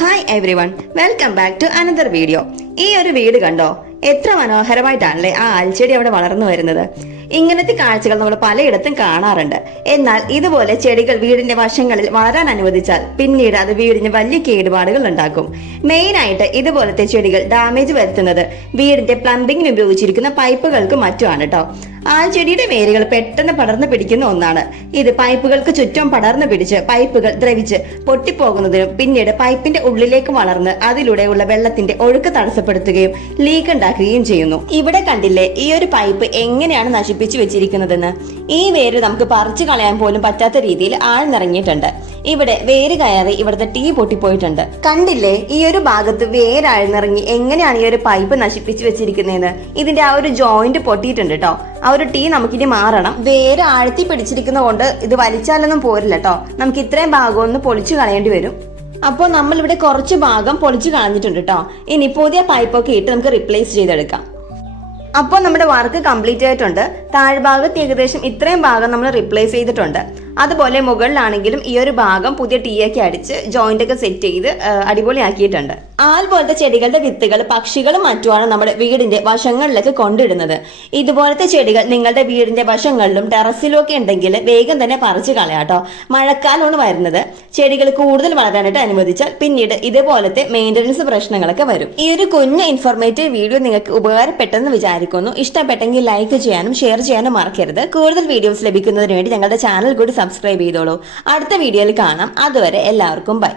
Hi everyone, welcome back to another video. ഈ ഒരു വീട് കണ്ടോ? എത്ര മനോഹരമായിട്ടാണല്ലേ ആ ആൽച്ചെടി അവിടെ വളർന്നു വരുന്നത്. ഇങ്ങനത്തെ കാഴ്ചകൾ നമ്മൾ പലയിടത്തും കാണാറുണ്ട്. എന്നാൽ ഇതുപോലെ ചെടികൾ വീടിന്റെ വശങ്ങളിൽ വളരാൻ അനുവദിച്ചാൽ പിന്നീട് അത് വീടിന് വലിയ കേടുപാടുകൾ ഉണ്ടാക്കും. മെയിൻ ആയിട്ട് ഇതുപോലത്തെ ചെടികൾ ഡാമേജ് വരുത്തുന്നത് വീടിന്റെ പ്ലംബിങ്ങിന് ഉപയോഗിച്ചിരിക്കുന്ന പൈപ്പുകൾക്ക് മറ്റുമാണ് കേട്ടോ. ആൽച്ചെടിയുടെ വേരുകൾ പെട്ടെന്ന് പടർന്നു പിടിക്കുന്ന ഒന്നാണ് ഇത്. പൈപ്പുകൾക്ക് ചുറ്റും പടർന്നു പിടിച്ച് പൈപ്പുകൾ ദ്രവിച്ച് പൊട്ടിപ്പോകുന്നതിനും പിന്നീട് പൈപ്പിന്റെ ഉള്ളിലേക്ക് വളർന്ന് അതിലൂടെയുള്ള വെള്ളത്തിന്റെ ഒഴുക്ക് തടസ്സപ്പെടുത്തുകയും ലീക്ക് ഉണ്ടാക്കുകയും ചെയ്യുന്നു. ഇവിടെ കണ്ടില്ലേ ഈ ഒരു പൈപ്പ് എങ്ങനെയാണ് നശിപ്പിച്ചു വെച്ചിരിക്കുന്നതെന്ന്. ഈ വേര് നമുക്ക് പറിച്ചു കളയാൻ പോലും പറ്റാത്ത രീതിയിൽ ആഴ്ന്നിറങ്ങിയിട്ടുണ്ട്. ഇവിടെ വേര് കയറി ഇവിടുത്തെ ടീ പൊട്ടിപ്പോയിട്ടുണ്ട്. കണ്ടില്ലേ ഈ ഒരു ഭാഗത്ത് വേര് ആഴ്ന്നിറങ്ങി എങ്ങനെയാണ് ഈ ഒരു പൈപ്പ് നശിപ്പിച്ചു വെച്ചിരിക്കുന്നതെന്ന്. ഇതിന്റെ ആ ഒരു ജോയിന്റ് പൊട്ടിയിട്ടുണ്ട് കേട്ടോ. ആ ഒരു ടീ നമുക്കിനി മാറണം. വേര് ആഴ്ത്തി പിടിച്ചിരിക്കുന്ന കൊണ്ട് ഇത് വലിച്ചാലൊന്നും പോരില്ല കേട്ടോ. നമുക്ക് ഇത്രയും ഭാഗം ഒന്ന് പൊളിച്ചു കളയേണ്ടി വരും. അപ്പോൾ നമ്മൾ ഇവിടെ കുറച്ച് ഭാഗം പൊളിച്ചു കളഞ്ഞിട്ടുണ്ട് കേട്ടോ. ഇനി പുതിയ പൈപ്പൊക്കെ ഇട്ട് നമുക്ക് റീപ്ലേസ് ചെയ്തെടുക്കാം. അപ്പോൾ നമ്മുടെ വർക്ക് കംപ്ലീറ്റ് ആയിട്ടുണ്ട്. താഴ്ഭാഗത്ത് ഏകദേശം ഇത്രയും ഭാഗം നമ്മൾ റീപ്ലേസ് ചെയ്തിട്ടുണ്ട്. അതുപോലെ മുകളിലാണെങ്കിലും ഈ ഒരു ഭാഗം പുതിയ ടീയൊക്കെ അടിച്ച് ജോയിന്റ് ഒക്കെ സെറ്റ് ചെയ്ത് അടിപൊളിയാക്കിയിട്ടുണ്ട്. ആൽ പോലത്തെ ചെടികളുടെ വിത്തുകൾ പക്ഷികളും മറ്റുമാണ് നമ്മുടെ വീടിന്റെ വശങ്ങളിലേക്ക് കൊണ്ടിടുന്നത്. ഇതുപോലത്തെ ചെടികൾ നിങ്ങളുടെ വീടിന്റെ വശങ്ങളിലും ടെറസിലും ഒക്കെ ഉണ്ടെങ്കിൽ വേഗം തന്നെ പറിച്ചു കളയാട്ടോ. മഴക്കാലമാണ് വരുന്നത്. ചെടികൾ കൂടുതൽ വളരാനായിട്ട് അനുവദിച്ചാൽ പിന്നീട് ഇതുപോലത്തെ മെയിൻ്റനൻസ് പ്രശ്നങ്ങളൊക്കെ വരും. ഈ ഒരു കുഞ്ഞു ഇൻഫോർമേറ്റീവ് വീഡിയോ നിങ്ങൾക്ക് ഉപകാരപ്പെട്ടെന്ന് വിചാരിക്കുന്നു. ഇഷ്ടപ്പെട്ടെങ്കിൽ ലൈക്ക് ചെയ്യാനും ഷെയർ ചെയ്യാനും മറക്കരുത്. കൂടുതൽ വീഡിയോസ് ലഭിക്കുന്നതിന് വേണ്ടി ഞങ്ങളുടെ ചാനൽ കൂടി സബ്സ്ക്രൈബ് ചെയ്തോളൂ. അടുത്ത വീഡിയോയിൽ കാണാം. അതുവരെ എല്ലാവർക്കും ബൈ.